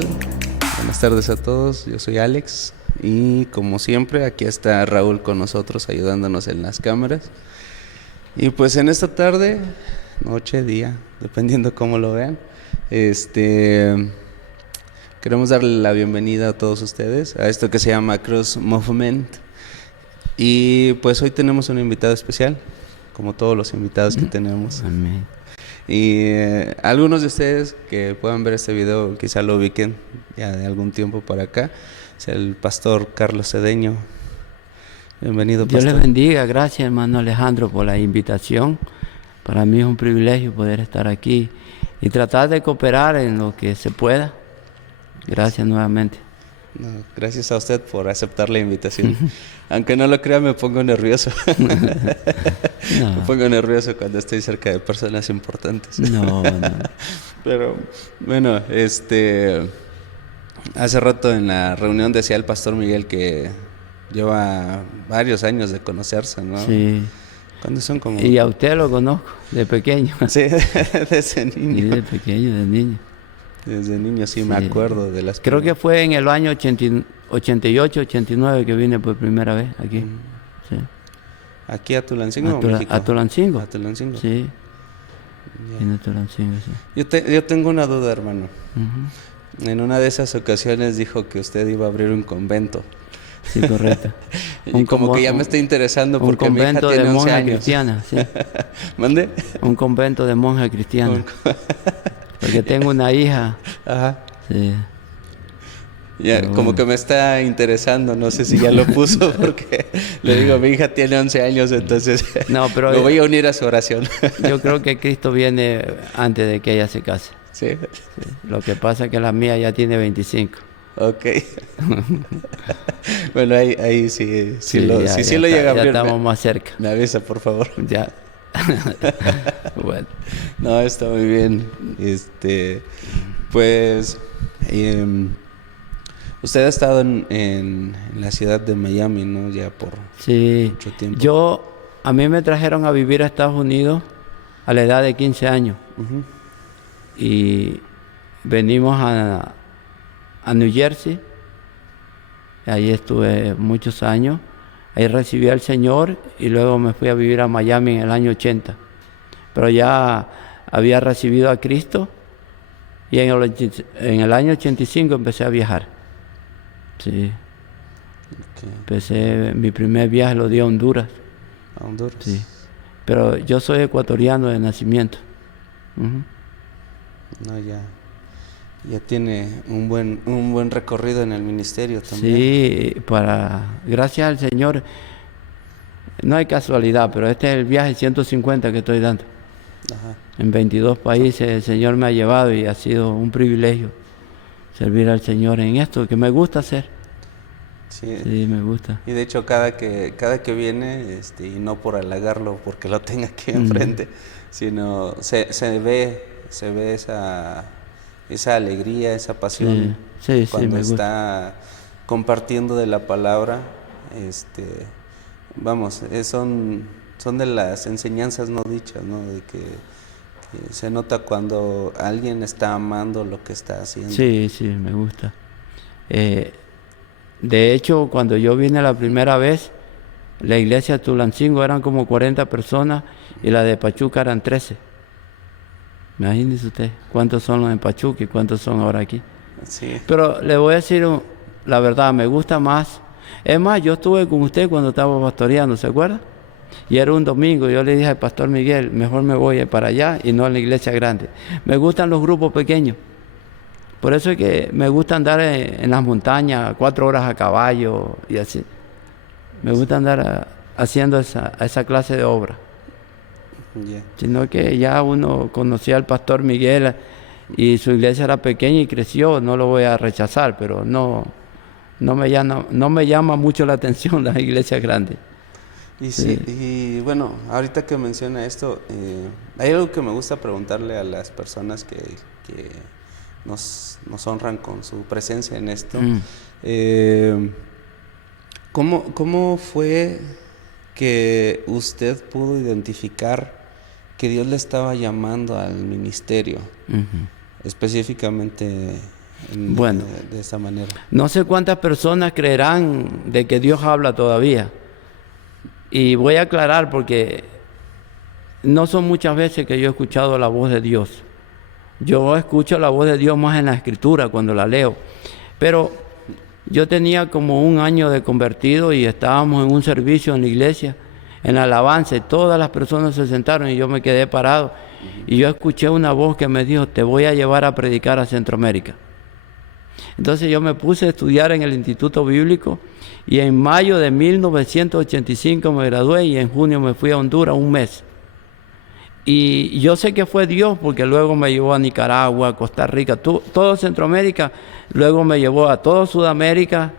tal? Buenas tardes a todos, yo soy Alex y como siempre aquí está Raúl con nosotros ayudándonos en las cámaras. Y pues en esta tarde, noche, día, dependiendo cómo lo vean, queremos darle la bienvenida a todos ustedes a esto que se llama Cross Movement. Y pues hoy tenemos un invitado especial, como todos los invitados que tenemos. Amén. Y algunos de ustedes que puedan ver este video quizá lo ubiquen ya de algún tiempo para acá. Es el pastor Carlos Cedeño. Bienvenido, Dios pastor. les bendiga. Gracias, hermano Alejandro, por la invitación. Para mí es un privilegio poder estar aquí y tratar de cooperar en lo que se pueda. Gracias nuevamente. No, gracias a usted por aceptar la invitación. Aunque no lo crea, me pongo nervioso. No. Me pongo nervioso cuando estoy cerca de personas importantes. No. Pero bueno, hace rato en la reunión decía el pastor Miguel que lleva varios años de conocerse, ¿no? Sí. ¿Cuándo son como? Y a usted lo conozco de pequeño. Sí, desde niño. Sí, de pequeño, de niño. Desde niño sí Sí. me acuerdo de las. Creo que fue en el año 88, 89 que vine por primera vez aquí. Sí. ¿Aquí a Tulancingo o México? ¿A Tulancingo? A Tulancingo. Sí. Ya. Vine a Tulancingo, sí. Yo tengo una duda, hermano. Ujú. En una de esas ocasiones dijo que usted iba a abrir un convento. Sí, correcto. Y como que ya me está interesando un porque mi hija convento tiene de 11 monjas años. cristianas, sí. ¿Mande? Un convento de monjas cristianas. Porque tengo una hija. Ajá. Sí. Ya, Pero como bueno. que me está interesando, no sé si ya lo puso porque le digo, mi hija tiene 11 años, entonces No, pero me voy a unir a su oración. yo creo que Cristo viene antes de que ella se case. Sí, Sí. Lo que pasa es que la mía ya tiene 25. ok. Bueno, ahí sí, sí lo llega a Ya abrir, estamos más cerca. me avisa, por favor. Ya. Bueno. No, está muy bien. Pues, usted ha estado en la ciudad de Miami, ¿no? Ya por Sí. mucho tiempo. A mí me trajeron a vivir a Estados Unidos a la edad de 15 años. Ujú. Y venimos a New Jersey. Ahí estuve muchos años. Ahí recibí al Señor y luego me fui a vivir a Miami en el año 80. Pero ya había recibido a Cristo y en el año 85 empecé a viajar. Sí, Ok. mi primer viaje lo di a Honduras. A Honduras. Sí. Pero yo soy ecuatoriano de nacimiento. Ujú. No, ya tiene un buen recorrido en el ministerio también. Sí, gracias al Señor, no hay casualidad, pero este es el viaje 150 que estoy dando. Ajá. En 22 países el Señor me ha llevado y ha sido un privilegio servir al Señor en esto que me gusta hacer. Sí. Sí, me gusta. Y de hecho cada que viene, y no por halagarlo porque lo tenga aquí enfrente, sino se ve esa alegría, esa pasión Sí, cuando me gusta. está compartiendo de la palabra. Vamos, son de las enseñanzas no dichas, ¿no? De que se nota cuando alguien está amando lo que está haciendo. Sí, me gusta. De hecho, cuando yo vine la primera vez, la iglesia de Tulancingo eran como 40 personas y la de Pachuca eran 13. Imagínese usted cuántos son los en Pachuca y cuántos son ahora aquí. Sí. Pero le voy a decir la verdad, me gusta más. Es más, yo estuve con usted cuando estaba pastoreando, ¿se acuerda? Y era un domingo, yo le dije al pastor Miguel, mejor me voy para allá y no a la iglesia grande. Me gustan los grupos pequeños. Por eso es que me gusta andar en las montañas, 4 horas a caballo y así. Me gusta andar haciendo esa clase de obra. Ya. Sino que ya uno conocía al pastor Miguel y su iglesia era pequeña y creció, no lo voy a rechazar, pero no me llama mucho la atención las iglesias grandes. Y sí, y bueno, ahorita que menciona esto, hay algo que me gusta preguntarle a las personas que nos honran con su presencia en esto. ¿Cómo fue que usted pudo identificar que Dios le estaba llamando al ministerio? Uh-huh. Específicamente Bueno, de esta manera. No sé cuántas personas creerán de que Dios habla todavía. Y voy a aclarar porque no son muchas veces que yo he escuchado la voz de Dios. Yo escucho la voz de Dios más en la Escritura cuando la leo. Pero yo tenía como 1 año de convertido y estábamos en un servicio en la iglesia, en la alabanza, y todas las personas se sentaron y yo me quedé parado. Y yo escuché una voz que me dijo: te voy a llevar a predicar a Centroamérica. Entonces yo me puse a estudiar en el Instituto Bíblico y en mayo de 1985 me gradué y en junio me fui a Honduras 1 mes. Y yo sé que fue Dios porque luego me llevó a Nicaragua, a Costa Rica, todo Centroamérica, luego me llevó a toda Sudamérica,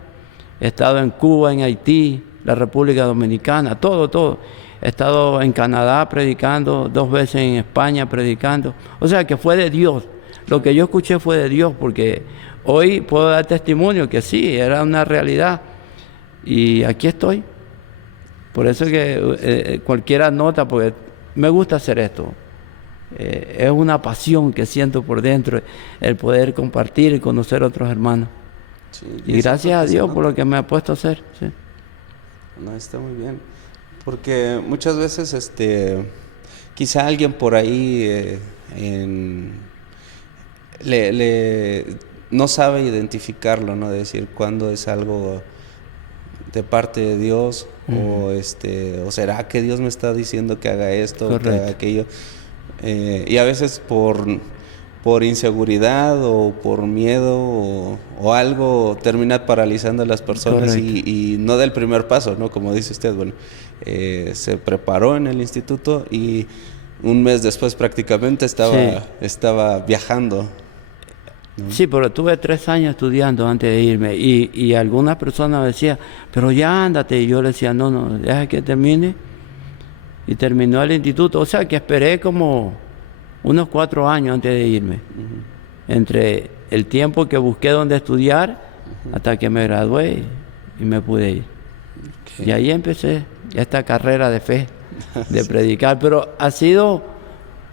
he estado en Cuba, en Haití, la República Dominicana, todo. He estado en Canadá predicando, 2 veces en España predicando. O sea que fue de Dios. Lo que yo escuché fue de Dios porque hoy puedo dar testimonio que sí, era una realidad. Y aquí estoy. Por eso que cualquiera nota, porque me gusta hacer esto. Es una pasión que siento por dentro, el poder compartir y conocer a otros hermanos. Sí, y gracias a Dios por lo que me ha puesto a hacer. Sí. No, está muy bien. Porque muchas veces quizá alguien por ahí no sabe identificarlo, ¿no? De decir cuándo es algo de parte de Dios, o será que Dios me está diciendo que haga esto, correcto, que haga aquello. Y a veces por inseguridad o por miedo o algo termina paralizando a las personas y no da el primer paso, ¿no? Como dice usted, bueno, se preparó en el instituto y 1 mes después prácticamente estaba viajando, ¿no? Sí, pero tuve 3 años estudiando antes de irme y algunas personas me decían, pero ya ándate, y yo le decía, no, deja que termine. Y terminó el instituto, o sea que esperé como unos 4 años antes de irme, entre el tiempo que busqué donde estudiar hasta que me gradué y me pude ir. Y ahí empecé esta carrera de fe, de predicar, pero ha sido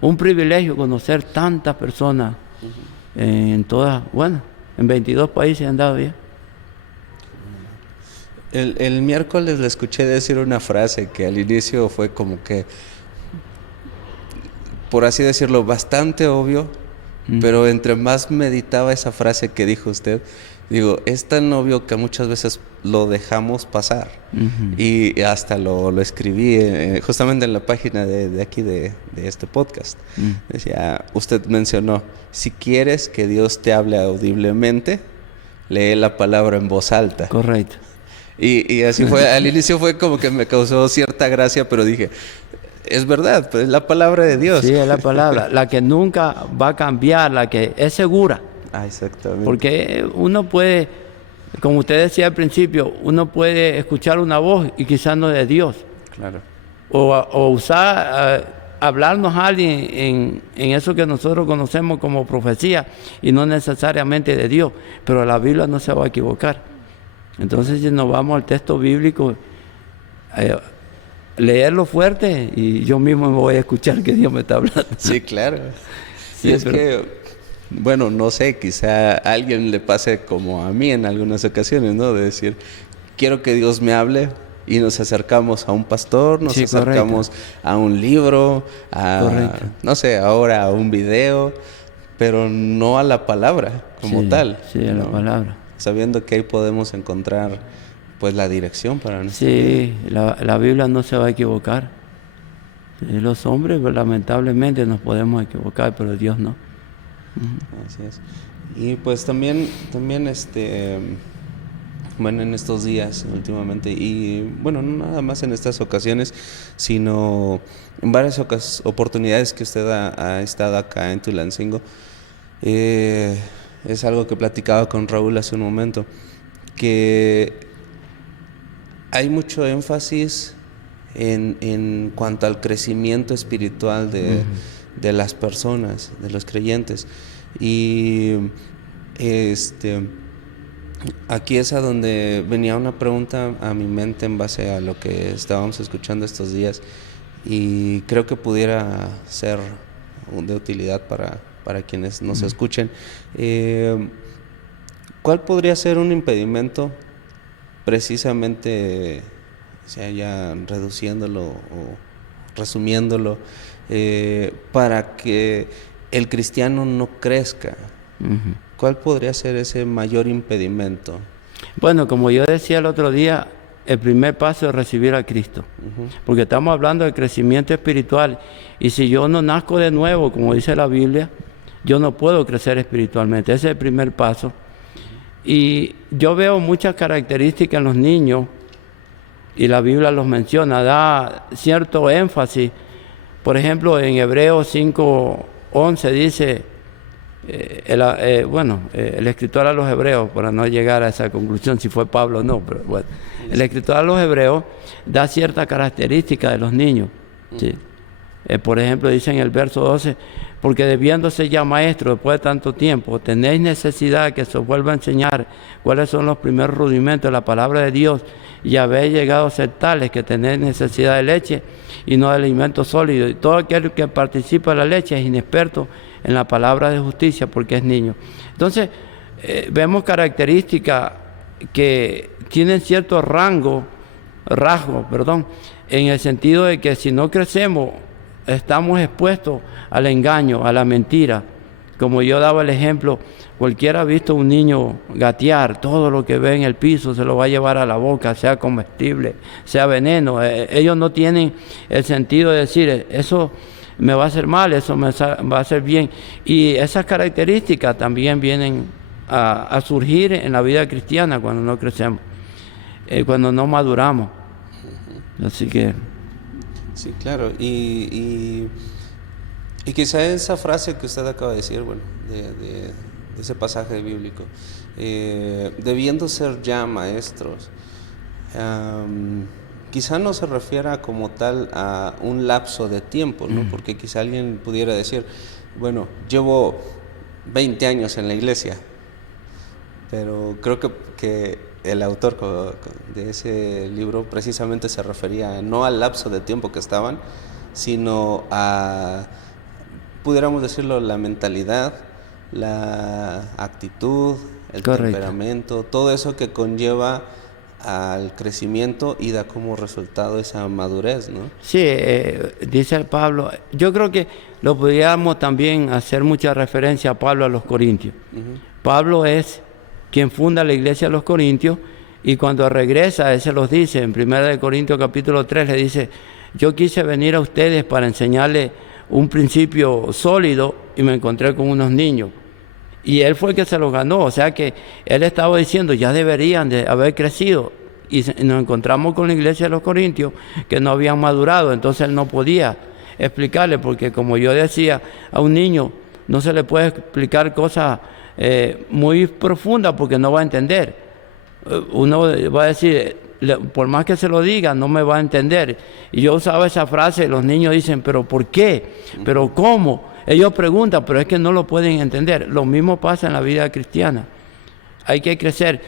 un privilegio conocer tantas personas en 22 países he andado bien. El miércoles le escuché decir una frase que al inicio fue como que, por así decirlo, bastante obvio, pero entre más meditaba esa frase que dijo usted, digo, es tan obvio que muchas veces lo dejamos pasar. Y hasta lo escribí justamente en la página de aquí de este podcast. Decía, usted mencionó, si quieres que Dios te hable audiblemente, lee la palabra en voz alta. Correcto. Y así fue, al inicio fue como que me causó cierta gracia, pero dije, es verdad, pues es la palabra de Dios. Sí, es la palabra, la que nunca va a cambiar, la que es segura. Exactamente. Porque uno puede, como usted decía al principio, uno puede escuchar una voz y quizás no de Dios. Claro. O hablarnos a alguien en eso que nosotros conocemos como profecía y no necesariamente de Dios, pero la Biblia no se va a equivocar. Entonces, si nos vamos al texto bíblico, leerlo fuerte y yo mismo me voy a escuchar que Dios me está hablando. Sí, claro. Sí, y es que, bueno, no sé, quizá a alguien le pase como a mí en algunas ocasiones, ¿no? De decir, quiero que Dios me hable y nos acercamos a un pastor, nos acercamos a un libro, no sé, ahora a un video, pero no a la palabra como tal. Sí, a la palabra. Sabiendo que ahí podemos encontrar pues la dirección para nuestra vida. La Biblia no se va a equivocar. Los hombres lamentablemente nos podemos equivocar, pero Dios no. Así es. Y pues también bueno, en estos días últimamente, y bueno, no nada más en estas ocasiones, sino en varias oportunidades que usted ha estado acá en Tulancingo, es algo que platicaba con Raúl hace un momento, que hay mucho énfasis en cuanto al crecimiento espiritual de las personas, de los creyentes. Y aquí es a donde venía una pregunta a mi mente en base a lo que estábamos escuchando estos días, y creo que pudiera ser de utilidad para quienes nos escuchen. ¿Cuál podría ser un impedimento precisamente, o sea, ya reduciéndolo o resumiéndolo, para que el cristiano no crezca? Ujú. ¿Cuál podría ser ese mayor impedimento? Bueno, como yo decía el otro día, el primer paso es recibir a Cristo. Porque estamos hablando de crecimiento espiritual. Y si yo no nazco de nuevo, como dice la Biblia, yo no puedo crecer espiritualmente. Ese es el primer paso. Y yo veo muchas características en los niños, y la Biblia los menciona, da cierto énfasis. Por ejemplo, en Hebreos 5:11 dice, el escritor a los Hebreos, para no llegar a esa conclusión si fue Pablo o no, pero bueno, el escritor a los Hebreos da cierta característica de los niños, ¿sí? Por ejemplo, dice en el verso 12, porque debiéndose ya maestro después de tanto tiempo, tenéis necesidad que se os vuelva a enseñar cuáles son los primeros rudimentos de la palabra de Dios, y habéis llegado a ser tales que tenéis necesidad de leche y no de alimento sólido. Y todo aquel que participa de la leche es inexperto en la palabra de justicia porque es niño. Entonces, vemos características que tienen cierto rasgo, en el sentido de que si no crecemos, estamos expuestos al engaño, a la mentira. Como yo daba el ejemplo, cualquiera ha visto a un niño gatear, todo lo que ve en el piso se lo va a llevar a la boca, sea comestible, sea veneno. Ellos no tienen el sentido de decir, eso me va a hacer mal, eso me va a hacer bien. Y esas características también vienen a surgir en la vida cristiana cuando no crecemos, cuando no maduramos. Así que... Sí, claro. Y quizá esa frase que usted acaba de decir, bueno, de ese pasaje bíblico, debiendo ser ya maestros, quizá no se refiera como tal a un lapso de tiempo, ¿no? Porque quizá alguien pudiera decir, bueno, llevo 20 años en la iglesia, pero creo que el autor de ese libro precisamente se refería no al lapso de tiempo que estaban, sino a, pudiéramos decirlo, la mentalidad, la actitud, el Correcto. temperamento, todo eso que conlleva al crecimiento y da como resultado esa madurez, ¿no? Sí, dice el Pablo, yo creo que lo podríamos también hacer mucha referencia a Pablo a los Corintios. Pablo es quien funda la iglesia de los Corintios, y cuando regresa, él se los dice, en 1 Corintios capítulo 3, le dice, yo quise venir a ustedes para enseñarles un principio sólido y me encontré con unos niños. Y él fue el que se los ganó, o sea que él estaba diciendo, ya deberían de haber crecido. Y nos encontramos con la iglesia de los Corintios que no habían madurado, entonces él no podía explicarle, porque como yo decía, a un niño no se le puede explicar cosas muy profundas porque no va a entender. Uno va a decir, por más que se lo diga, no me va a entender. Y yo usaba esa frase, los niños dicen, ¿pero por qué? ¿Pero cómo? Ellos preguntan, pero es que no lo pueden entender. Lo mismo pasa en la vida cristiana. Hay que crecer.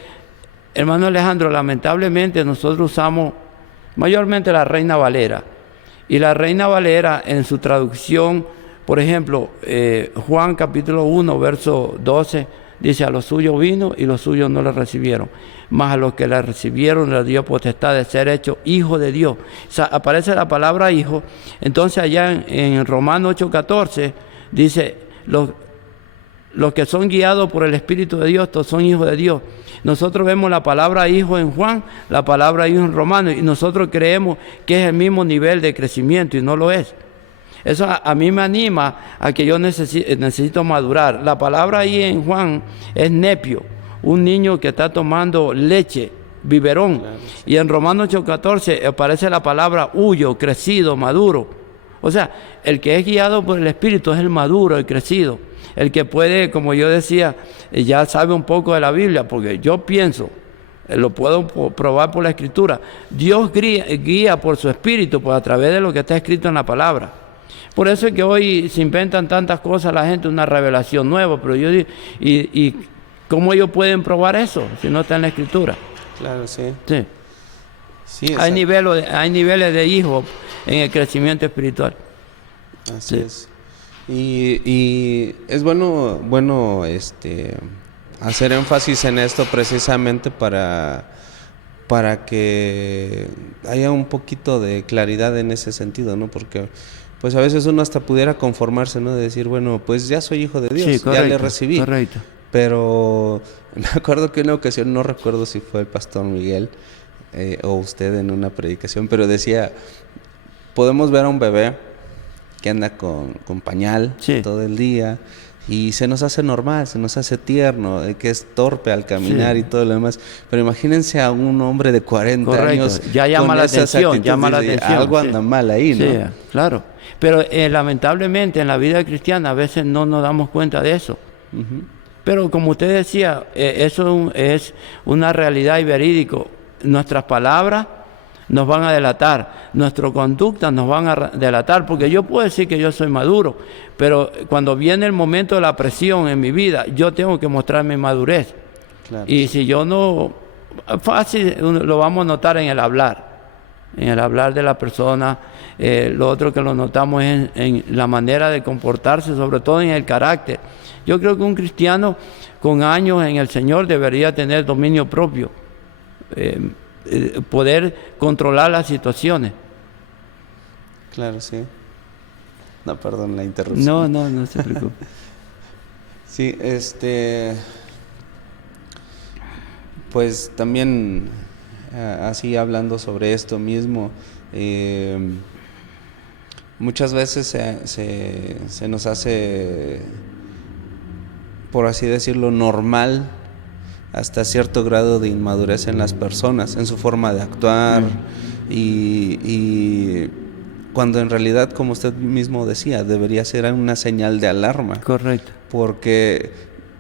Hermano Alejandro, lamentablemente nosotros usamos mayormente la Reina Valera. Y la Reina Valera en su traducción, por ejemplo, Juan capítulo 1, verso 12, dice, a los suyos vino y los suyos no le recibieron. Mas a los que le recibieron le dio potestad de ser hecho hijo de Dios. O sea, aparece la palabra hijo. Entonces allá en Romanos 8:14 dice, los que son guiados por el Espíritu de Dios, todos son hijos de Dios. Nosotros vemos la palabra hijo en Juan, la palabra hijo en Romanos, y nosotros creemos que es el mismo nivel de crecimiento y no lo es. Eso a mí me anima a que yo necesito madurar. La palabra ahí en Juan es nepio, un niño que está tomando leche, biberón. Claro. Y en Romanos 8:14 aparece la palabra huyo, crecido, maduro. O sea, el que es guiado por el Espíritu es el maduro, el crecido. El que puede, como yo decía, ya sabe un poco de la Biblia, porque yo pienso, lo puedo probar por la Escritura. Dios guía por su Espíritu, pues a través de lo que está escrito en la palabra. Por eso es que hoy se inventan tantas cosas la gente, una revelación nueva, pero yo digo, ¿y cómo ellos pueden probar eso si no está en la Escritura? Claro, sí. Sí, hay niveles de hijos en el crecimiento espiritual. Así es. Y es bueno hacer énfasis en esto precisamente para que haya un poquito de claridad en ese sentido, ¿no? Porque pues a veces uno hasta pudiera conformarse, ¿no? De decir, bueno, pues ya soy hijo de Dios, Sí, correcto, ya le recibí. correcto. Pero me acuerdo que en una ocasión, no recuerdo si fue el pastor Miguel o usted en una predicación, pero decía, podemos ver a un bebé que anda con pañal Sí. todo el día y se nos hace normal, se nos hace tierno, que es torpe al caminar Sí. y todo lo demás. Pero imagínense a un hombre de 40 Correcto. años Ya llama con la esas atención, actitudes, llama la dice, atención. algo Sí. anda mal ahí, ¿no? Sí, claro. Pero lamentablemente en la vida cristiana a veces no nos damos cuenta de eso. Ujú. Pero como usted decía, eso es una realidad y verídico. Nuestras palabras nos van a delatar, nuestras conductas nos van a delatar, porque yo puedo decir que yo soy maduro, pero cuando viene el momento de la presión en mi vida, yo tengo que mostrar mi madurez. Claro. Y si yo no, fácil lo vamos a notar en el hablar de la persona. Lo otro que lo notamos es en la manera de comportarse, sobre todo en el carácter. Yo creo que un cristiano con años en el Señor debería tener dominio propio, poder controlar las situaciones. Claro, sí. No, perdón la interrupción. No se preocupe. Sí, pues también así hablando sobre esto mismo, muchas veces se nos hace, por así decirlo, normal hasta cierto grado de inmadurez en las personas, en su forma de actuar, y cuando en realidad, como usted mismo decía, debería ser una señal de alarma. Correcto. Porque,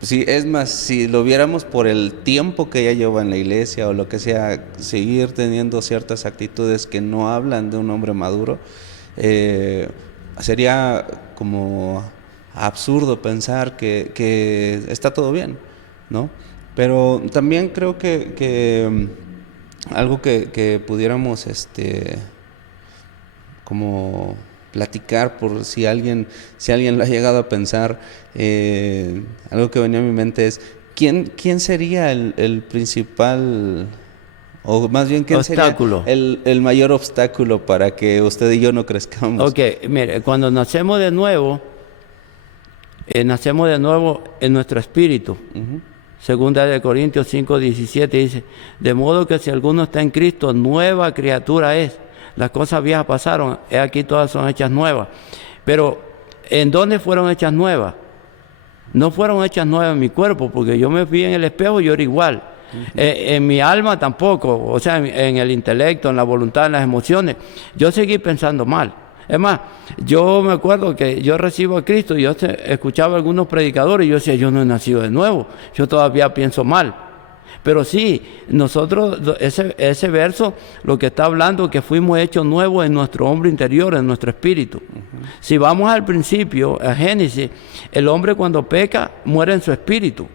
es más, si lo viéramos por el tiempo que ya lleva en la iglesia o lo que sea, seguir teniendo ciertas actitudes que no hablan de un hombre maduro, sería como absurdo pensar que está todo bien, ¿no? Pero también creo que algo que pudiéramos como platicar, por si alguien lo ha llegado a pensar, algo que venía a mi mente es ¿quién sería el principal, o más bien quién obstáculo sería el mayor obstáculo para que usted y yo no crezcamos? Ok, mire, cuando nacemos de nuevo en nuestro espíritu. Uh-huh. Segunda de Corintios 5:17 dice, de modo que si alguno está en Cristo, nueva criatura es. Las cosas viejas pasaron, he aquí todas son hechas nuevas. Pero, ¿en dónde fueron hechas nuevas? No fueron hechas nuevas en mi cuerpo, porque yo me vi en el espejo y yo era igual. Uh-huh. En mi alma tampoco, o sea, en el intelecto, en la voluntad, en las emociones. Yo seguí pensando mal. Es más, yo me acuerdo que yo recibo a Cristo y yo escuchaba a algunos predicadores y yo decía, yo no he nacido de nuevo, yo todavía pienso mal. Pero sí, nosotros, ese verso, lo que está hablando, que fuimos hechos nuevos en nuestro hombre interior, en nuestro espíritu. Uh-huh. Si vamos al principio, a Génesis, el hombre cuando peca, muere en su espíritu.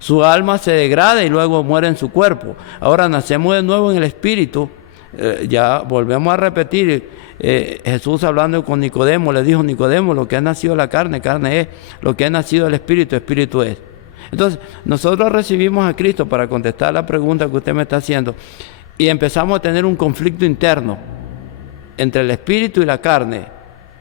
Su alma se degrada y luego muere en su cuerpo. Ahora nacemos de nuevo en el espíritu, ya volvemos a repetir. Jesús hablando con Nicodemo, le dijo, Nicodemo, lo que ha nacido de la carne, carne es, lo que ha nacido del espíritu, espíritu es. Entonces, nosotros recibimos a Cristo para contestar la pregunta que usted me está haciendo y empezamos a tener un conflicto interno entre el espíritu y la carne.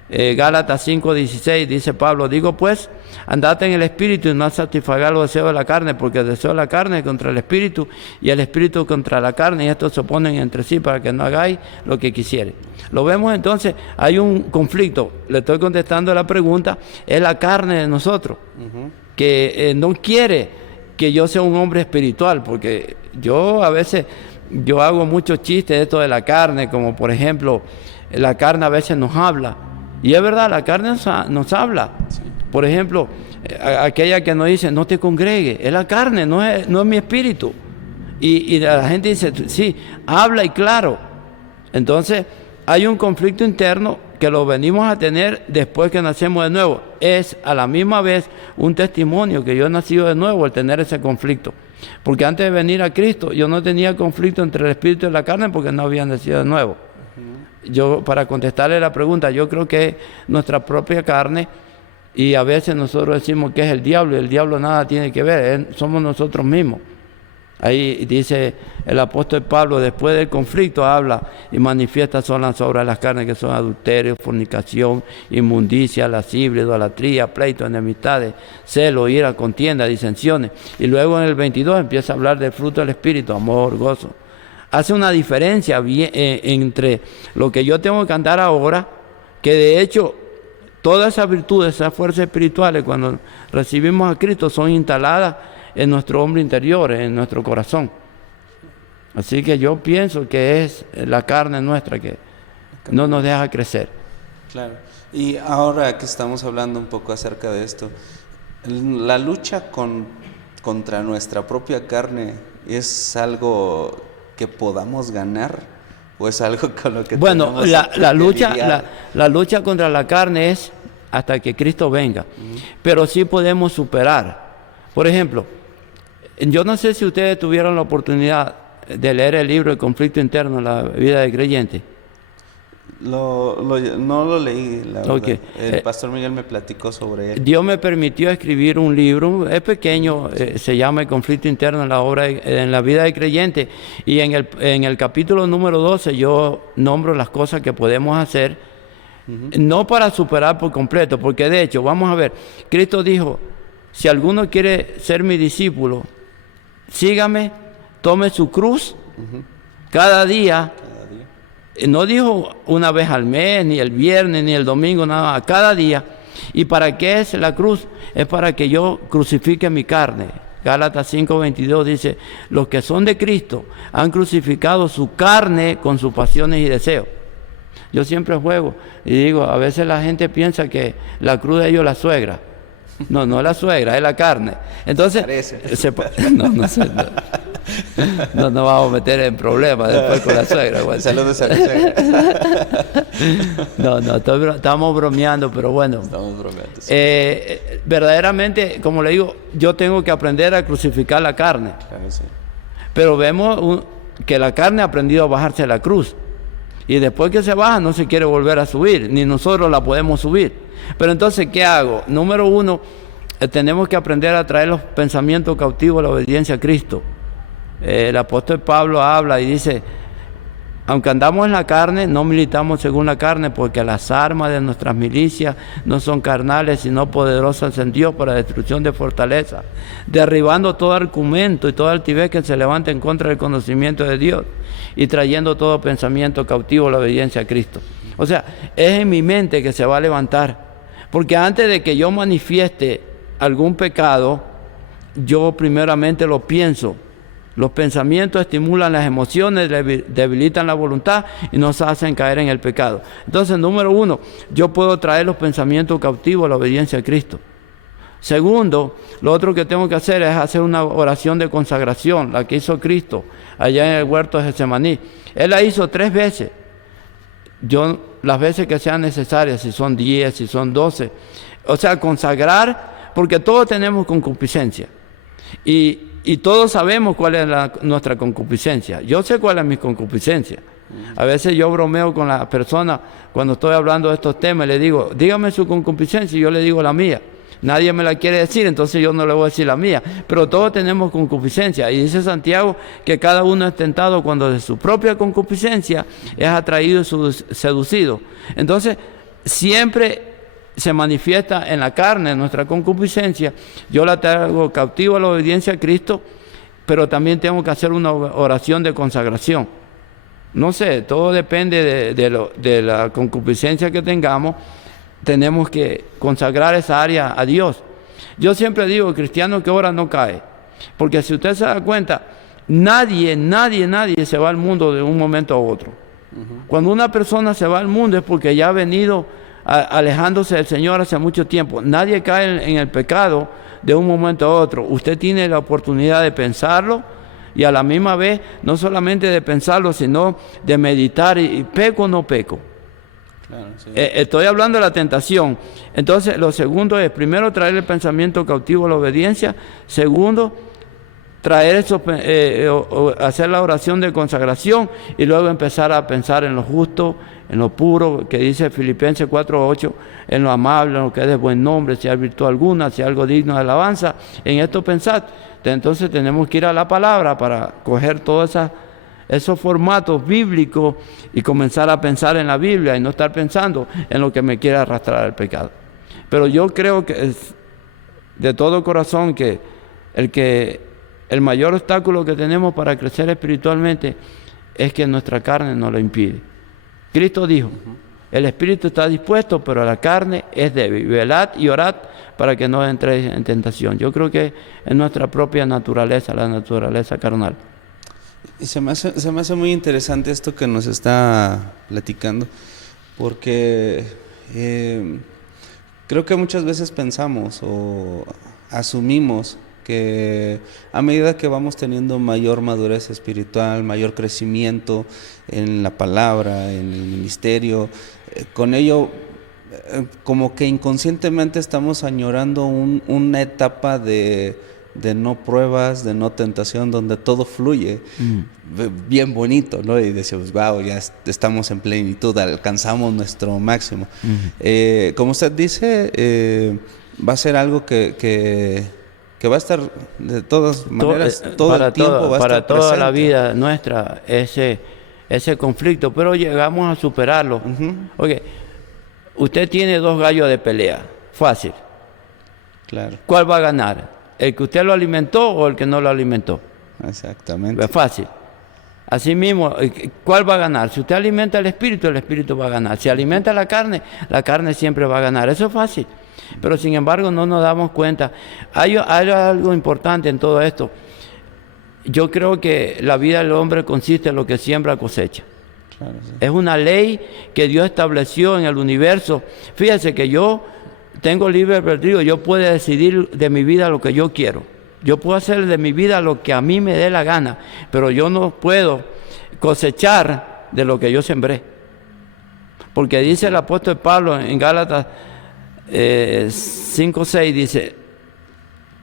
Gálatas 5:16 dice Pablo, digo pues, andad en el espíritu y no satisfagáis los deseos de la carne, porque el deseo de la carne es contra el espíritu y el espíritu contra la carne, y estos se oponen entre sí para que no hagáis lo que quisieres. Lo vemos entonces, hay un conflicto. Le estoy contestando la pregunta, es la carne de nosotros, uh-huh, que no quiere que yo sea un hombre espiritual, porque yo a veces, yo hago muchos chistes de esto de la carne, como por ejemplo, la carne a veces nos habla. Y es verdad, la carne nos habla. Sí. Por ejemplo, aquella que nos dice, no te congregues, es la carne, no es mi espíritu. Y la gente dice, sí, habla y claro. Entonces, hay un conflicto interno que lo venimos a tener después que nacemos de nuevo. Es a la misma vez un testimonio que yo he nacido de nuevo el tener ese conflicto. Porque antes de venir a Cristo, yo no tenía conflicto entre el espíritu y la carne porque no había nacido de nuevo. Yo, para contestarle la pregunta, yo creo que nuestra propia carne Y a veces nosotros decimos que es el diablo, y el diablo nada tiene que ver, somos nosotros mismos. Ahí dice el apóstol Pablo, después del conflicto habla y manifiesta son las obras de las carnes, que son adulterio, fornicación, inmundicia, lascivia, idolatría, pleito, enemistades, celo, ira, contienda, disensiones. Y luego en el 22 empieza a hablar del fruto del Espíritu, amor, gozo. Hace una diferencia entre lo que yo tengo que andar ahora, que de hecho todas esas virtudes, esas fuerzas espirituales, cuando recibimos a Cristo, son instaladas en nuestro hombre interior, en nuestro corazón. Así que yo pienso que es la carne nuestra que no nos deja crecer. Claro. Y ahora que estamos hablando un poco acerca de esto, la lucha contra nuestra propia carne es algo que podamos ganar, o es algo con lo que tenemos la lucha contra la carne es hasta que Cristo venga. Pero sí podemos superar. Por ejemplo, yo no sé si ustedes tuvieron la oportunidad de leer el libro El conflicto interno en la vida del creyente. No lo leí, la verdad. Okay. El pastor Miguel me platicó sobre él. Dios me permitió escribir un libro, es pequeño, se llama El conflicto interno en la vida del creyente, y en el capítulo número 12 yo nombro las cosas que podemos hacer, no para superar por completo, porque de hecho, vamos a ver, Cristo dijo, si alguno quiere ser mi discípulo, sígame, tome su cruz cada día. No dijo una vez al mes, ni el viernes, ni el domingo, nada, cada día. ¿Y para qué es la cruz? Es para que yo crucifique mi carne. Gálatas 5:22 dice, los que son de Cristo han crucificado su carne con sus pasiones y deseos. Yo siempre juego y digo, a veces la gente piensa que la cruz de ellos es la suegra. No, no es la suegra, es la carne. Entonces, no vamos a meter en problemas después con la suegra. Bueno. Saludos a la suegra. No, estamos bromeando, pero bueno. Estamos bromeando. Sí. Verdaderamente, como le digo, yo tengo que aprender a crucificar la carne. Claro, sí. Pero vemos que la carne ha aprendido a bajarse a la cruz. Y después que se baja, no se quiere volver a subir, ni nosotros la podemos subir. Pero entonces, ¿qué hago? Número uno, tenemos que aprender a traer los pensamientos cautivos a la obediencia a Cristo. El apóstol Pablo habla y dice, aunque andamos en la carne, no militamos según la carne, porque las armas de nuestras milicias no son carnales, sino poderosas en Dios para destrucción de fortaleza, derribando todo argumento y toda altivez que se levante en contra del conocimiento de Dios y trayendo todo pensamiento cautivo a la obediencia a Cristo. O sea, es en mi mente que se va a levantar, porque antes de que yo manifieste algún pecado, yo primeramente lo pienso. Los pensamientos estimulan las emociones, debilitan la voluntad y nos hacen caer en el pecado. Entonces, número uno, yo puedo traer los pensamientos cautivos a la obediencia a Cristo. Segundo, lo otro que tengo que hacer es hacer una oración de consagración, la que hizo Cristo allá en el huerto de Getsemaní. Él la hizo 3 veces. Yo, las veces que sean necesarias, si son 10, si son 12. O sea, consagrar, porque todos tenemos concupiscencia. Y todos sabemos cuál es nuestra concupiscencia. Yo sé cuál es mi concupiscencia. A veces yo bromeo con las personas cuando estoy hablando de estos temas, le digo, dígame su concupiscencia, y yo le digo la mía. Nadie me la quiere decir, entonces yo no le voy a decir la mía. Pero todos tenemos concupiscencia. Y dice Santiago que cada uno es tentado cuando de su propia concupiscencia es atraído y seducido. Entonces, siempre se manifiesta en la carne, en nuestra concupiscencia. Yo la traigo cautivo a la obediencia a Cristo, pero también tengo que hacer una oración de consagración. No sé, todo depende de la concupiscencia que tengamos. Tenemos que consagrar esa área a Dios. Yo siempre digo, cristiano que ora no cae, porque si usted se da cuenta, nadie se va al mundo de un momento a otro. Cuando una persona se va al mundo es porque ya ha venido alejándose del Señor hace mucho tiempo. Nadie cae en el pecado de un momento a otro. Usted tiene la oportunidad de pensarlo y a la misma vez no solamente de pensarlo, sino de meditar y peco o no peco. Claro, sí. Estoy hablando de la tentación. Entonces, lo segundo es, primero, traer el pensamiento cautivo a la obediencia. Segundo, traer eso, hacer la oración de consagración y luego empezar a pensar en lo justo, en lo puro, que dice Filipenses 4:8, en lo amable, en lo que es de buen nombre, si hay virtud alguna, si hay algo digno de alabanza, en esto pensad. Entonces tenemos que ir a la palabra para coger todos esos formatos bíblicos y comenzar a pensar en la Biblia y no estar pensando en lo que me quiere arrastrar al pecado. Pero yo creo que de todo corazón que el mayor obstáculo que tenemos para crecer espiritualmente es que nuestra carne nos lo impide. Cristo dijo, el espíritu está dispuesto, pero la carne es débil. Velad y orad para que no entréis en tentación. Yo creo que es nuestra propia naturaleza, la naturaleza carnal. Y se me hace muy interesante esto que nos está platicando, porque creo que muchas veces pensamos o asumimos que a medida que vamos teniendo mayor madurez espiritual, mayor crecimiento en la palabra, en el ministerio, con ello como que inconscientemente estamos añorando una etapa de no pruebas, de no tentación, donde todo fluye bien bonito, ¿no? Y decimos, wow, ya estamos en plenitud, alcanzamos nuestro máximo. Como usted dice, va a ser algo que va a estar de todas maneras, todo el tiempo va a estar presente. Para toda la vida nuestra, ese conflicto, pero llegamos a superarlo. Oye, usted tiene 2 gallos de pelea, fácil. Claro. ¿Cuál va a ganar? ¿El que usted lo alimentó o el que no lo alimentó? Exactamente. Es fácil. Así mismo, ¿cuál va a ganar? Si usted alimenta el espíritu va a ganar. Si alimenta la carne siempre va a ganar. Eso es fácil. Pero sin embargo no nos damos cuenta. Hay algo importante en todo esto. Yo creo que la vida del hombre consiste en lo que siembra cosecha. Claro, sí. Es una ley que Dios estableció en el universo. Fíjese que yo tengo libre albedrío, yo puedo decidir de mi vida lo que yo quiero. Yo puedo hacer de mi vida lo que a mí me dé la gana, pero yo no puedo cosechar de lo que yo sembré. Porque dice el apóstol Pablo en Gálatas 5:6, dice,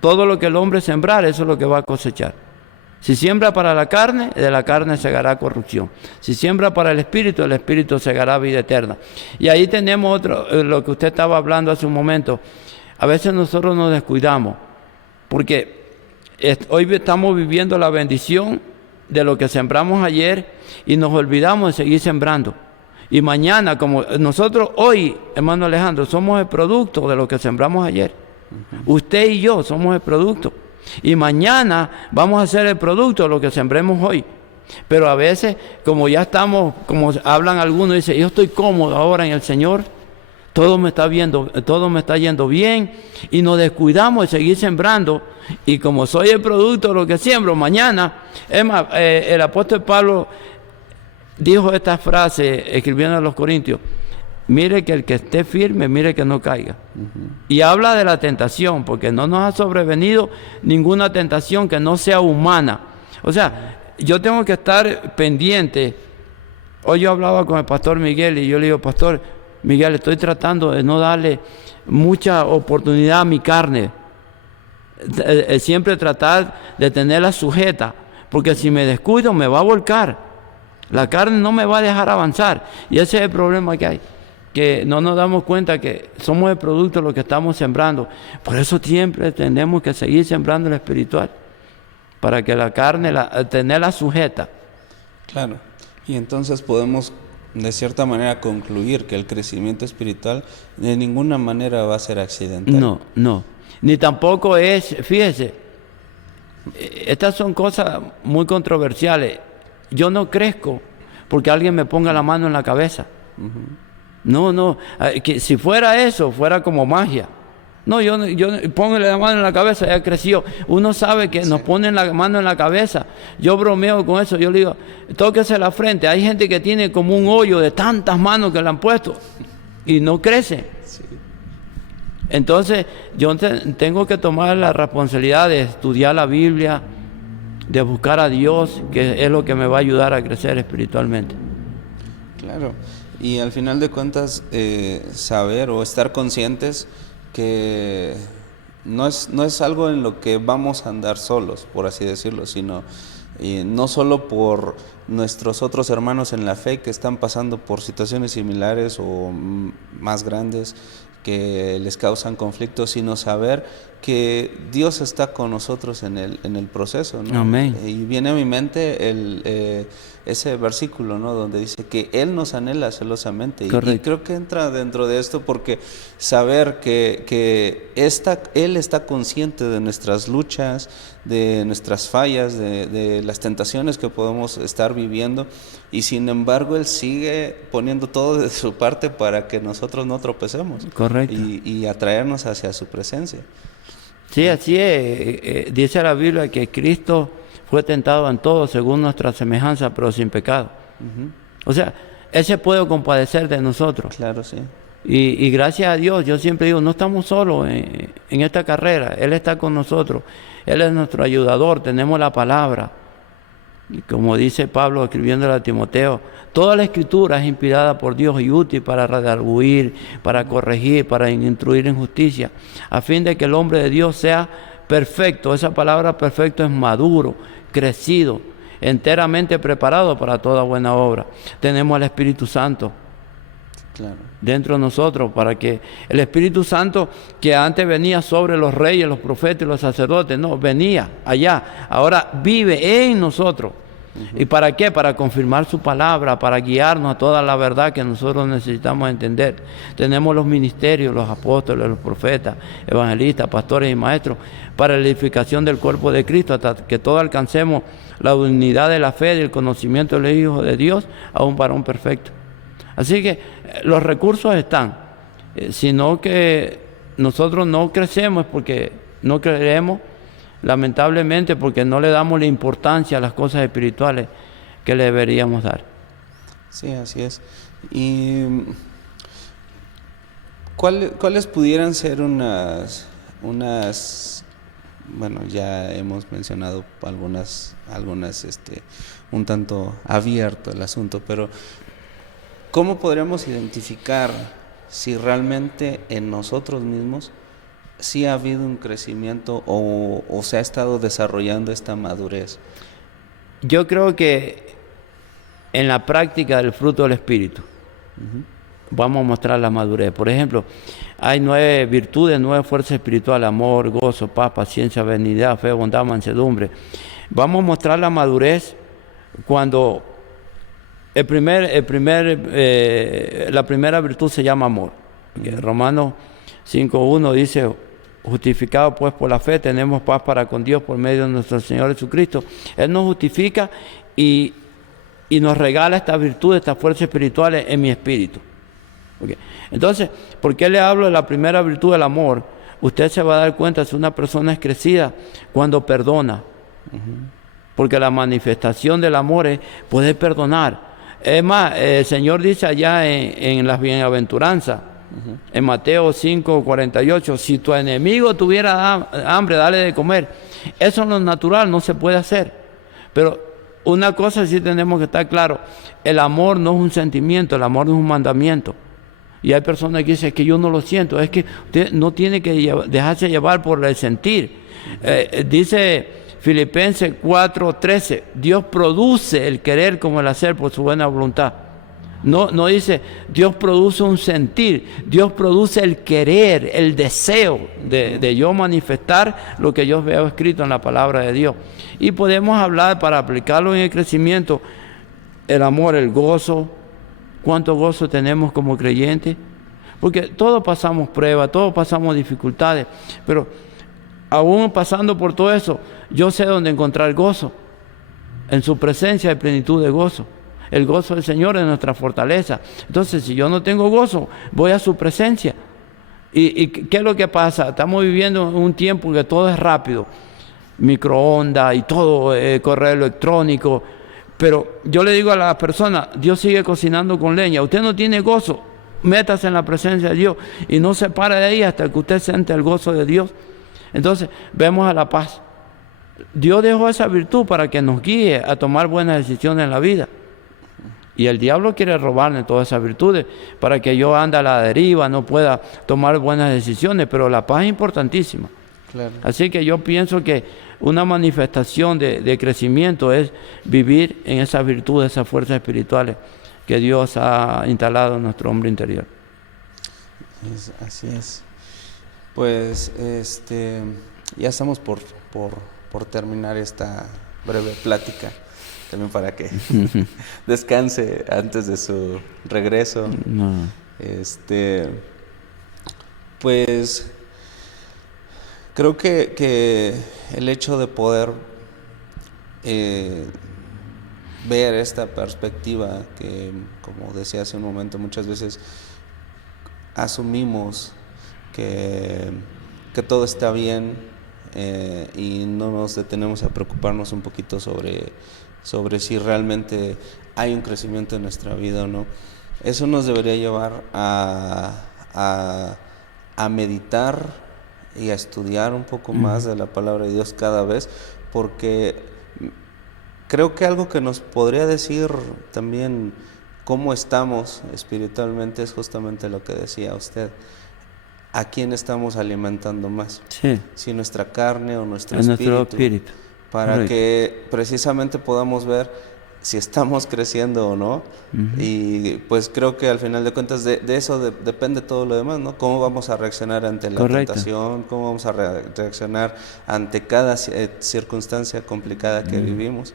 todo lo que el hombre sembrar, eso es lo que va a cosechar. Si siembra para la carne, de la carne segará corrupción. Si siembra para el espíritu segará vida eterna. Y ahí tenemos lo que usted estaba hablando hace un momento. A veces nosotros nos descuidamos, porque hoy estamos viviendo la bendición de lo que sembramos ayer y nos olvidamos de seguir sembrando. Y mañana, como nosotros hoy, hermano Alejandro, somos el producto de lo que sembramos ayer. Usted y yo somos el producto. Y mañana vamos a ser el producto de lo que sembremos hoy. Pero a veces, como ya estamos, como hablan algunos, dicen, yo estoy cómodo ahora en el Señor, todo me está yendo bien, y nos descuidamos de seguir sembrando. Y como soy el producto de lo que siembro, mañana, es más, el apóstol Pablo dijo esta frase escribiendo a los Corintios, mire que el que esté firme, mire que no caiga. Y habla de la tentación, porque no nos ha sobrevenido ninguna tentación que no sea humana. O sea, yo tengo que estar pendiente. Hoy yo hablaba con el pastor Miguel y yo le digo, pastor Miguel, estoy tratando de no darle mucha oportunidad a mi carne. Siempre tratar de tenerla sujeta, porque si me descuido me va a volcar. La carne no me va a dejar avanzar. Y ese es el problema que hay, que no nos damos cuenta que somos el producto de lo que estamos sembrando. Por eso siempre tenemos que seguir sembrando lo espiritual, para que la carne, tenerla sujeta. Claro, y entonces podemos de cierta manera concluir que el crecimiento espiritual de ninguna manera va a ser accidental. No, ni tampoco es, fíjese, estas son cosas muy controversiales. Yo no crezco porque alguien me ponga la mano en la cabeza. No, que si fuera eso, fuera como magia. No, yo póngale la mano en la cabeza, ya creció. Uno sabe que nos ponen la mano en la cabeza. Yo bromeo con eso, yo le digo, tóquese la frente. Hay gente que tiene como un hoyo de tantas manos que le han puesto y no crece. Sí. Entonces, yo tengo que tomar la responsabilidad de estudiar la Biblia, de buscar a Dios, que es lo que me va a ayudar a crecer espiritualmente. Claro, y al final de cuentas, saber o estar conscientes que no es algo en lo que vamos a andar solos, por así decirlo, sino no solo por nuestros otros hermanos en la fe que están pasando por situaciones similares o más grandes que les causan conflictos, sino saber que Dios está con nosotros en el proceso, ¿no? Amén. Y viene a mi mente ese versículo, ¿no? Donde dice que Él nos anhela celosamente. Y creo que entra dentro de esto porque saber que Él está consciente de nuestras luchas, de nuestras fallas, de las tentaciones que podemos estar viviendo, y sin embargo Él sigue poniendo todo de su parte para que nosotros no tropecemos. Correcto. Y atraernos hacia su presencia. Sí, así es. Dice la Biblia que Cristo fue tentado en todo según nuestra semejanza, pero sin pecado. O sea, Él se puede compadecer de nosotros. Claro, sí. Y gracias a Dios, yo siempre digo, no estamos solos en esta carrera. Él está con nosotros. Él es nuestro ayudador, tenemos la palabra. Y como dice Pablo escribiéndole a Timoteo, toda la escritura es inspirada por Dios y útil para redarguir, para corregir, para instruir en justicia, a fin de que el hombre de Dios sea perfecto. Esa palabra perfecto es maduro, crecido, enteramente preparado para toda buena obra. Tenemos al Espíritu Santo. Claro. Dentro de nosotros, para que el Espíritu Santo que antes venía sobre los reyes, los profetas y los sacerdotes, no, venía allá, ahora vive en nosotros. ¿Y para qué? Para confirmar su palabra, para guiarnos a toda la verdad que nosotros necesitamos entender. Tenemos los ministerios, los apóstoles, los profetas, evangelistas, pastores y maestros, para la edificación del cuerpo de Cristo, hasta que todos alcancemos la unidad de la fe y el conocimiento del Hijo de Dios, a un varón perfecto. Así que los recursos están, sino que nosotros no crecemos porque no creemos, lamentablemente, porque no le damos la importancia a las cosas espirituales que le deberíamos dar. Sí, así es. ¿Y cuáles pudieran ser unas, bueno, ya hemos mencionado algunas un tanto abierto el asunto, pero ¿cómo podríamos identificar si realmente en nosotros mismos sí ha habido un crecimiento o se ha estado desarrollando esta madurez? Yo creo que en la práctica del fruto del Espíritu vamos a mostrar la madurez. Por ejemplo, hay 9 virtudes, 9 fuerzas espirituales: amor, gozo, paz, paciencia, benignidad, fe, bondad, mansedumbre. Vamos a mostrar la madurez cuando la primera virtud se llama amor. Romanos 5:1 dice: justificados pues por la fe, tenemos paz para con Dios por medio de nuestro Señor Jesucristo. Él nos justifica y nos regala esta virtud, estas fuerzas espirituales en mi espíritu. Okay. Entonces, ¿por qué le hablo de la primera virtud del amor? Usted se va a dar cuenta si una persona es crecida cuando perdona. Porque la manifestación del amor es poder perdonar. Es más, el Señor dice allá en las bienaventuranzas, en Mateo 5:48, si tu enemigo tuviera hambre, dale de comer. Eso en lo natural no se puede hacer. Pero una cosa sí tenemos que estar claro: el amor no es un sentimiento, el amor no es un mandamiento. Y hay personas que dicen que yo no lo siento. Es que usted no tiene que dejarse llevar por el sentir. Dice Filipenses 4:13, Dios produce el querer como el hacer por su buena voluntad. No dice Dios produce un sentir, Dios produce el querer, el deseo de yo manifestar lo que yo veo escrito en la palabra de Dios. Y podemos hablar, para aplicarlo en el crecimiento, el amor, el gozo. ¿Cuánto gozo tenemos como creyentes? Porque todos pasamos pruebas, todos pasamos dificultades, pero aún pasando por todo eso, yo sé dónde encontrar gozo. En su presencia hay plenitud de gozo. El gozo del Señor es nuestra fortaleza. Entonces, si yo no tengo gozo, voy a su presencia. ¿Y qué es lo que pasa? Estamos viviendo un tiempo que todo es rápido. Microondas y todo, correo electrónico. Pero yo le digo a las personas, Dios sigue cocinando con leña. Usted no tiene gozo, métase en la presencia de Dios y no se pare de ahí hasta que usted siente el gozo de Dios. Entonces, vemos a la paz. Dios dejó esa virtud para que nos guíe a tomar buenas decisiones en la vida. Y el diablo quiere robarle todas esas virtudes para que yo ande a la deriva, no pueda tomar buenas decisiones, pero la paz es importantísima. Claro. Así que yo pienso que una manifestación de crecimiento es vivir en esas virtudes, esas fuerzas espirituales que Dios ha instalado en nuestro hombre interior. Así es. Pues ya estamos por terminar esta breve plática, también para que descanse antes de su regreso. No. Pues creo que el hecho de poder ver esta perspectiva que, como decía hace un momento, muchas veces asumimos que todo está bien y no nos detenemos a preocuparnos un poquito sobre si realmente hay un crecimiento en nuestra vida o no. Eso nos debería llevar a meditar y a estudiar un poco más de la palabra de Dios cada vez, porque creo que algo que nos podría decir también cómo estamos espiritualmente es justamente lo que decía usted. ¿A quién estamos alimentando más? Sí. Si nuestra carne o nuestro espíritu. Para Correcto. que precisamente podamos ver si estamos creciendo o no. Y pues creo que al final de cuentas de eso depende todo lo demás, ¿no? Cómo vamos a reaccionar ante la tentación, cómo vamos a reaccionar ante cada circunstancia complicada que vivimos.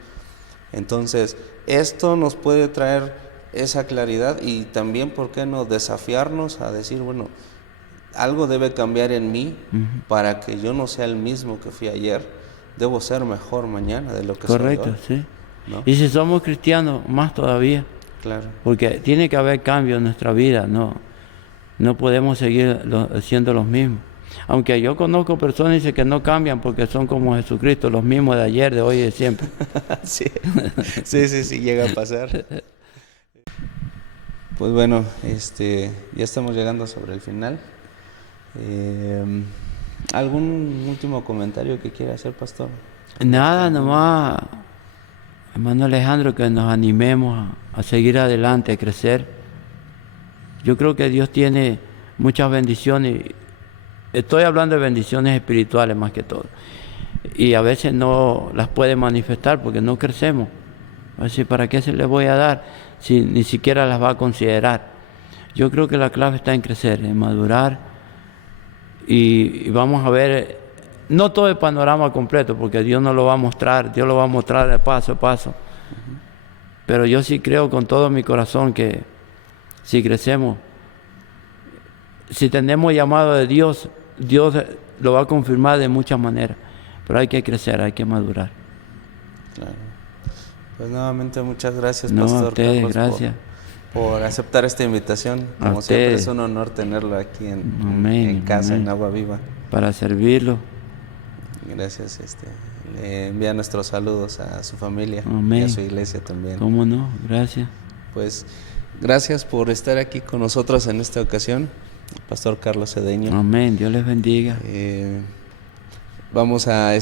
Entonces, esto nos puede traer esa claridad y también, ¿por qué no?, desafiarnos a decir, bueno, algo debe cambiar en mí para que yo no sea el mismo que fui ayer. Debo ser mejor mañana de lo que soy hoy. Correcto, sí. ¿No? Y si somos cristianos, más todavía. Claro. Porque tiene que haber cambio en nuestra vida, no podemos seguir siendo los mismos. Aunque yo conozco personas que dicen que no cambian porque son como Jesucristo, los mismos de ayer, de hoy y de siempre. Sí, llega a pasar. Pues bueno, ya estamos llegando sobre el final. ¿Algún último comentario que quiera hacer, pastor? Nada, nomás, hermano Alejandro, que nos animemos a seguir adelante, a crecer. Yo creo que Dios tiene muchas bendiciones. Estoy hablando de bendiciones espirituales más que todo. Y a veces no las puede manifestar porque no crecemos. Así, ¿para qué se les voy a dar si ni siquiera las va a considerar? Yo creo que la clave está en crecer, en madurar. Y vamos a ver, no todo el panorama completo, porque Dios nos lo va a mostrar, Dios lo va a mostrar de paso a paso. Pero yo sí creo con todo mi corazón que si crecemos, si tenemos llamado de Dios, Dios lo va a confirmar de muchas maneras. Pero hay que crecer, hay que madurar. Claro. Pues nuevamente muchas gracias, No, pastor a ustedes, Carlos, gracias. por aceptar esta invitación. Como siempre es un honor tenerlo aquí en casa, amén. en Agua Viva. Para servirlo. Gracias. Le envía nuestros saludos a su familia Amén. y a su iglesia también. ¿Cómo no? Gracias. Pues gracias por estar aquí con nosotros en esta ocasión, pastor Carlos Cedeño. Amén. Dios les bendiga. Vamos a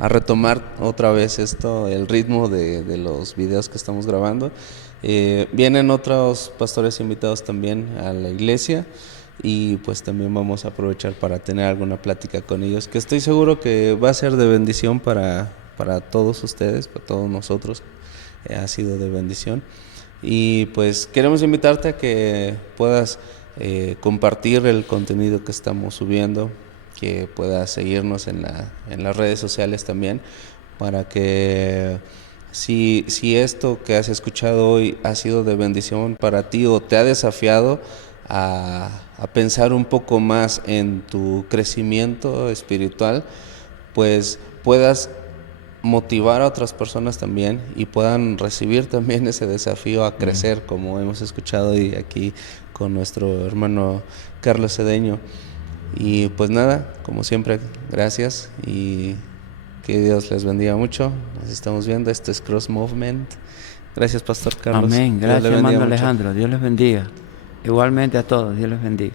retomar otra vez el ritmo de los videos que estamos grabando. Vienen otros pastores invitados también a la iglesia y pues también vamos a aprovechar para tener alguna plática con ellos, que estoy seguro que va a ser de bendición para todos ustedes, para todos nosotros. Ha sido de bendición y pues queremos invitarte a que puedas compartir el contenido que estamos subiendo, que puedas seguirnos en las redes sociales también, para que si esto que has escuchado hoy ha sido de bendición para ti o te ha desafiado a pensar un poco más en tu crecimiento espiritual, pues puedas motivar a otras personas también y puedan recibir también ese desafío a crecer, como hemos escuchado hoy aquí con nuestro hermano Carlos Cedeño. Y pues nada, como siempre, gracias y que Dios les bendiga mucho. Nos estamos viendo. Esto es Cross Movement. Gracias, pastor Carlos. Amén. Gracias, Dios le bendiga hermano mucho. Alejandro. Dios les bendiga. Igualmente a todos. Dios les bendiga.